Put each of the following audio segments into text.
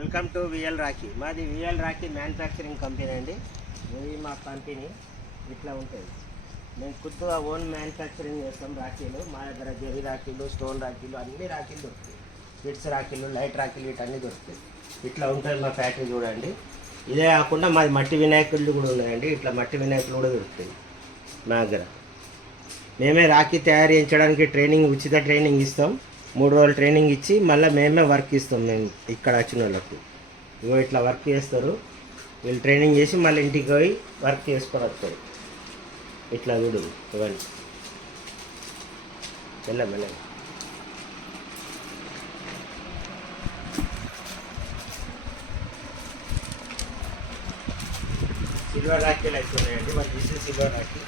Welcome to VL Rakhi. మాది VL Rakhi manufacturing company అండి. ఇది మా కంపెనీ ఇట్లా ఉంటుంది. మేము కొద్దిగా ఓన్ మ్యానుఫ్యాక్చరింగ్ చేస్తాం రాఖీలు. మా దగ్గర జరి రాఖీలు, స్టోన్ రాఖీలు, అన్ని రాఖీలు దొరుకుతాయి. కిడ్స్ రాఖీలు, లైట్ రాఖీలు వీటన్నీ దొరుకుతాయి. ఇట్లా ఉంటుంది మా ఫ్యాక్టరీ చూడండి. ఇదే కాకుండా మాది మట్టి వినాయకులు కూడా ఉన్నాయండి. ఇట్లా మట్టి వినాయకులు కూడా దొరుకుతాయి మా దగ్గర. మేమే రాఖీ తయారు చేయించడానికి ఉచిత ట్రైనింగ్ ఇస్తాం. 3 రోజులు ట్రైనింగ్ ఇచ్చి మళ్ళీ మేమే వర్క్ ఇస్తాం. మేము ఇక్కడ వచ్చిన వాళ్ళకు ఇగో ఇట్లా వర్క్ చేస్తారు. వీళ్ళు ట్రైనింగ్ చేసి మళ్ళీ ఇంటికి పోయి వర్క్ చేసుకొని వస్తారు. ఇట్లా చూడు ఇవన్నీ మెల్ల సిల్వర్ రాఖీలు అవుతున్నాయండి. మరి దిస్ ఇస్ సిల్వర్ రాఖీ.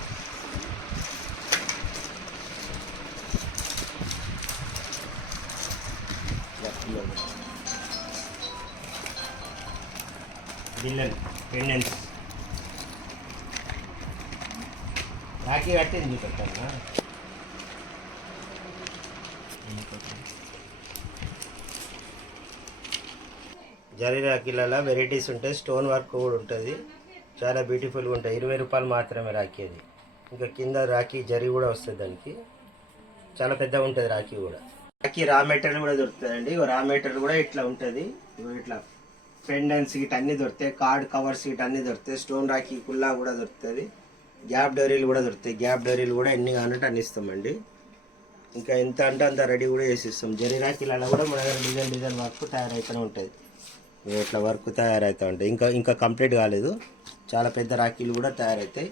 విల్లన్ పెండెన్స్ రాఖీ కట్టింది పెట్టాను. జరీ రాఖీలలో వెరైటీస్ ఉంటాయి. స్టోన్ వర్క్ కూడా ఉంటుంది. చాలా బ్యూటిఫుల్గా ఉంటాయి. 20 రూపాయలు మాత్రమే రాఖీ అది. ఇంకా కింద రాఖీ జరీ కూడా వస్తుంది. దానికి చాలా పెద్దగా ఉంటుంది రాఖీ కూడా. రాఖీ రా మెటీరియల్ కూడా దొరుకుతుందండి. రా మెటీరియల్ కూడా ఇట్లా ఉంటుంది. ఇట్లా పెండెన్స్ గిట్ అన్నీ దొరుకుతాయి. కార్డ్ కవర్స్ గిట్ అన్నీ దొరుకుతాయి. స్టోన్ రాఖీ కుల్లా కూడా దొరుకుతుంది. గ్యాప్ డోరీలు కూడా దొరుకుతాయి. గ్యాప్ డోరీలు కూడా ఎన్ని కావాలంటే అన్ని ఇస్తామండి. ఇంకా ఎంత అంటే అంత రెడీ కూడా చేసిస్తాం. జరీ రాఖీలలో కూడా మన దగ్గర డిజైన్ వర్క్ తయారవుతూనే ఉంటుంది. ఇట్లా వర్క్ తయారవుతూ ఉంటాయి. ఇంకా కంప్లీట్ కాలేదు. చాలా పెద్ద రాఖీలు కూడా తయారవుతాయి.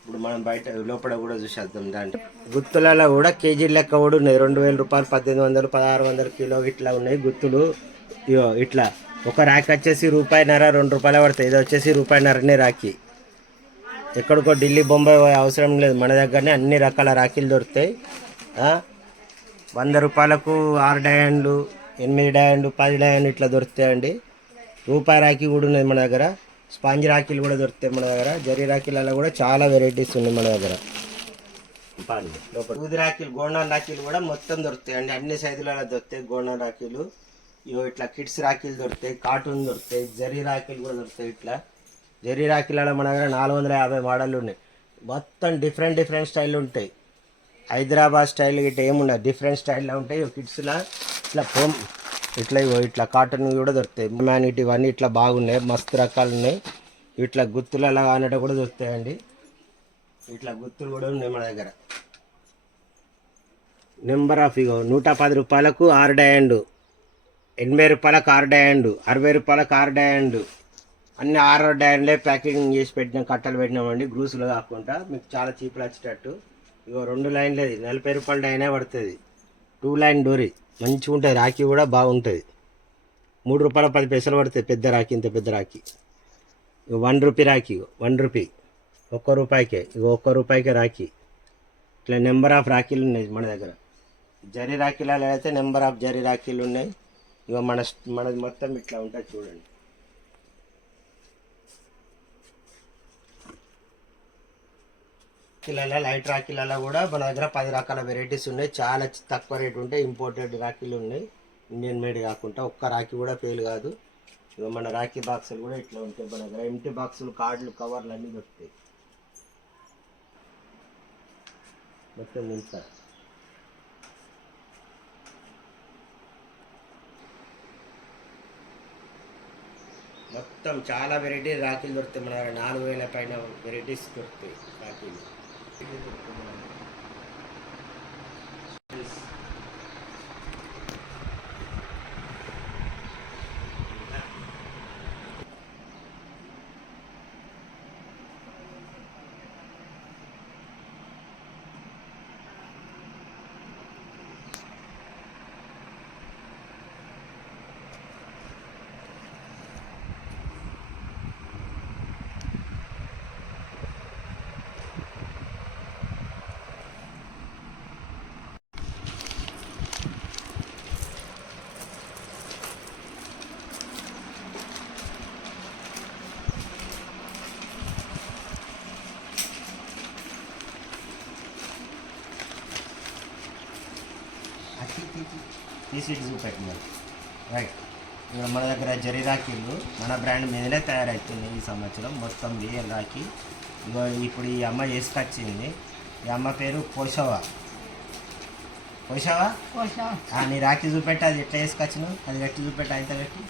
ఇప్పుడు మనం బయట లోపల కూడా చూసేద్దాం. దాంట్లో గుత్తులలో కూడా కేజీ లెక్క కూడా ఉన్నాయి. 2000 రూపాయలు, 1800, 1600 కిలో ఇట్లా ఉన్నాయి గుత్తులు. ఇట్లా ఒక రాఖీ వచ్చేసి ₹1.50, ₹2 పడతాయి. ఇది వచ్చేసి ₹1.50 రాఖీ. ఎక్కడికో ఢిల్లీ, బొంబాయి అవసరం లేదు. మన దగ్గరనే అన్ని రకాల రాఖీలు దొరుకుతాయి. 100 రూపాయలకు 6 డయాండ్లు, 8 డయాండ్లు, 10 డయాండ్లు ఇట్లా దొరుకుతాయండి. ₹1 రాఖీ కూడా ఉన్నది మన దగ్గర. స్పాంజ్ రాఖీలు కూడా దొరుకుతాయి మన దగ్గర. జరీ రాఖీలలో కూడా చాలా వెరైటీస్ ఉన్నాయి మన దగ్గర. దూది రాఖీలు, గోండాన్ రాఖీలు కూడా మొత్తం దొరుకుతాయండి. అన్ని సైజులలో దొరుకుతాయి గోండాన్ రాఖీలు. ఇట్లా కిడ్స్ రాఖీలు దొరుకుతాయి, కార్టూన్ దొరుకుతాయి, జరీ రాఖీలు కూడా దొరుకుతాయి. ఇట్లా జరీ రాఖీలలో మన దగ్గర 450 మోడళ్ళు ఉన్నాయి. మొత్తం డిఫరెంట్ స్టైల్ ఉంటాయి. హైదరాబాద్ స్టైల్ ఇట్లా ఏముండదు, డిఫరెంట్ స్టైల్లో ఉంటాయి. కిడ్స్లా ఇట్లా ఇట్లా కాటన్ కూడా దొరుకుతాయి. హ్యుమానిటీ ఇవన్నీ ఇట్లా బాగున్నాయి. మస్తు రకాలు ఉన్నాయి. ఇట్లా గుత్తులు అలా అన్నట్టు కూడా దొరుకుతాయండి. ఇట్లా గుత్తులు కూడా ఉన్నాయి మన దగ్గర. నెంబర్ ఆఫ్ 110 రూపాయలకు 6 డయాండ్, 80 రూపాయలకు 6 డయాండ్, 60 రూపాయలకు 6 డయాండ్, అన్ని 6 డయాండ్లే ప్యాకింగ్ చేసి పెట్టినాం. కట్టలు పెట్టినామండి. గ్రూసులు కాకుండా మీకు చాలా చీప్లు వచ్చేటట్టు. 2 లైన్లు అది 40 రూపాయల డైనే పడుతుంది. 2 లైన్ డోరీ మంచిగా ఉంటుంది. రాఖీ కూడా బాగుంటుంది. ₹3.10 పడుతుంది పెద్ద రాఖీ. ఇంత పెద్ద రాఖీ ₹1 రాఖీ. ₹1 ₹1. ₹1 రాఖీ. ఇట్లా నెంబర్ ఆఫ్ రాఖీలు ఉన్నాయి మన దగ్గర. జరీ రాఖీలలో అయితే నెంబర్ ఆఫ్ జరీ రాఖీలు ఉన్నాయి. మనది మొత్తం ఇట్లా ఉంటుంది చూడండి. రాఖీలలో లైట్ రాఖీలలో కూడా మన దగ్గర 10 రకాల వెరైటీస్ ఉన్నాయి. చాలా తక్కువ రేటు ఉంటాయి. ఇంపోర్టెడ్ రాఖీలు ఉన్నాయి, ఇండియన్ మేడ్ కాకుండా. ఒక్క రాఖీ కూడా ఫెయిల్ కాదు. మన రాఖీ బాక్సులు కూడా ఇట్లా ఉంటాయి మన దగ్గర. ఎంటీ బాక్సులు, కార్డులు, కవర్లు అన్నీ దొరుకుతాయి మొత్తం ఇంత. మొత్తం చాలా వెరైటీ రాఖీలు దొరుకుతాయి మన దగ్గర. 4000 పైన వెరైటీస్ దొరుకుతాయి రాఖీలు. తీసి చూపెట్టమని రైట్. ఇంకా మన దగ్గర జరీ రాఖీలు మన బ్రాండ్ మీదనే తయారవుతుంది ఈ సంవత్సరం మొత్తం రియల్ రాఖీ. ఇగో ఇప్పుడు ఈ అమ్మ వేసుకొచ్చింది. ఈ అమ్మ పేరు పోషవ. పోషవా నీ రాఖీ చూపెట్టి అది ఎట్లా వేసుకొచ్చినావు, అది పెట్టి చూపెట్టి అయితే పెట్టి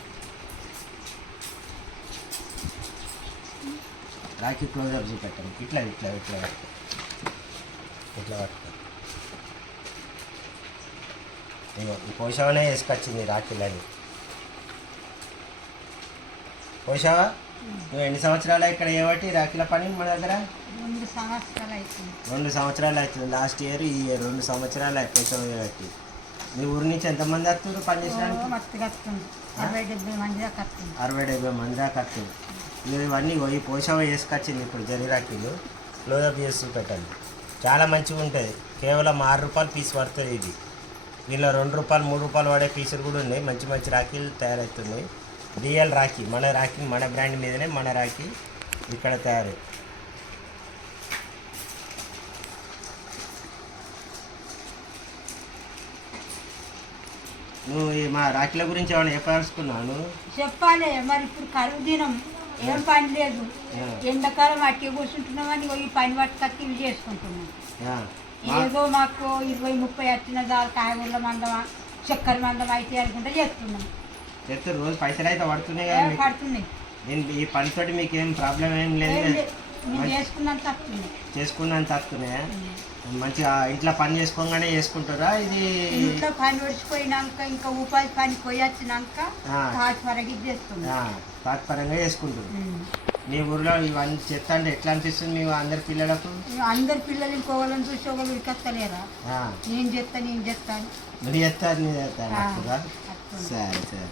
రాఖీ క్లోజప్ చూపెట్టాను. ఇట్లా ఇట్లా ఇట్లా పట్టుకో, ఇట్లా పట్టుకో. ఇగో ఈ పోషవనే వేసుకొచ్చింది రాఖీలని. పోషవా నువ్వు ఎన్ని సంవత్సరాలు ఇక్కడ ఏమిటి రాఖీల పని మన దగ్గర? 2 సంవత్సరాలు అవుతుంది. 2 సంవత్సరాలు అవుతుంది. లాస్ట్ ఇయర్ ఈ ఇయర్ 2 సంవత్సరాలు అయిపోతాం. మీ ఊరి నుంచి ఎంతమంది వస్తున్నారు పని చేసడానికి? 60-70 మంది దాకా వస్తుంది. 60-70 మంది దాకా వస్తుంది. ఇవన్నీ ఈ పోషవ వేసుకొచ్చింది ఇప్పుడు జరీ రాఖీలు. క్లోజప్ చేస్తూ పెట్టండి. చాలా మంచిగా ఉంటుంది. కేవలం 6 రూపాయలు పీస్ పడుతుంది ఇది. దీనిలో 2 రూపాయలు 3 రూపాయలు పడే పీసులు కూడా ఉన్నాయి. మంచి మంచి రాఖీలు తయారవుతున్నాయి. రియల్ రాఖీ మన బ్రాండ్ మీదనే మన రాఖీ ఇక్కడ తయారు. నువ్వు మా రాఖీల గురించి ఏమైనా చెప్పాల్సుకున్నాను? చెప్పాలి మరి. ఇప్పుడు కరువు దినం, ఏం పని లేదు. ఎండాకాలం అట్టి కూర్చుంటున్నామని ఈ పని పట్టుకొచ్చి ఇవి చేసుకుంటున్నాం. ఏదో మాకు 20-30 వచ్చిన దాకా కాయగూరల మందమా చక్కెర మందం అయితే అనుకుంటే చేస్తున్నాం. చెప్తే రోజు పైసలు అయితే పడుతున్నాయి పడుతున్నాయి. దీని ఈ పనితోటి మీకు ఏం ప్రాబ్లం ఏం లేదు? చేసుకున్నాను తప్పుతున్నాయా? మంచిగా ఇంట్లో పని చేసుకోగానే చేసుకుంటారా? ఇది ఇంట్లో పని వచ్చిపోయినాక ఇంకా ఉపాధి పని పోయి వచ్చినాక తాత్పరంగా చేసుకుంటారు. మీ ఊర్లో ఇవన్నీ చెప్తా అంటే ఎట్లా అనిపిస్తుంది మీ అందరి పిల్లలకు? అందరి పిల్లలు ఇంకోవాలని చూసి ఒకళ్ళు ఉరికొస్తలేరా? నేను చెప్తాను నువ్వు చెప్తాను. సరే సరే.